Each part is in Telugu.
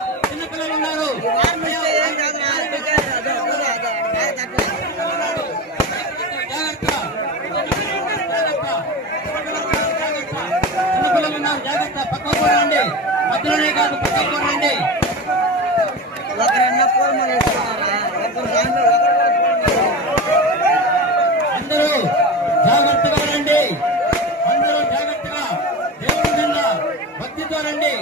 చిన్నపిల్లలు ఉన్నారు. చిన్నపిల్లలు ఉన్నారు, జాగ్రత్త. పక్కకు కూడా రండి, మధ్యలోనే కాదు, పక్కకు కూడా రండి. అందరూ జాగ్రత్తగా రండి, అందరూ జాగ్రత్తగా. దేవుడి మీద భక్తితో రండి,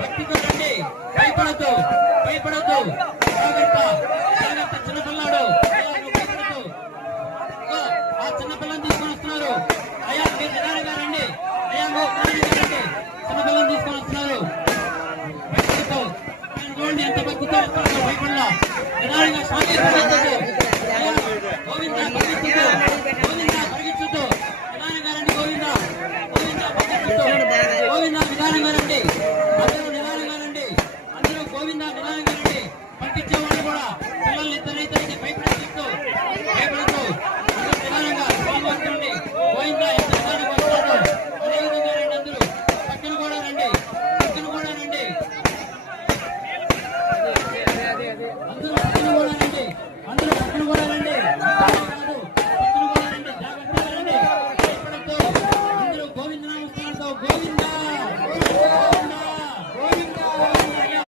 భక్తితో రండి. భయపడద్దు, భయపడద్దు. జాగ్రత్త, జాగ్రత్త. చిన్నపిల్లాడు భయపడద్దు. ఆ చిన్నపిల్లని తీసుకొని వస్తున్నారు. అయ్యా మీరు నిదానంగా రండి, అయ్యా రండి. చిన్నపిల్లని తీసుకొని వస్తున్నారు. భయపడద్దు. చూడండి ఎంత భక్తితో వస్తున్నారు, భయపడలా. నిదానంగా సాధించదు. గోవింద పరిగెత్తు, గోవింద పరిగెత్తు. నిదానంగా రండి, గోవింద గోవింద పరిగెత్తు. గోవింద నిదానంగా రండి, అందరూ నిదానంగా రండి, అందరూ గోవింద నిదానంగా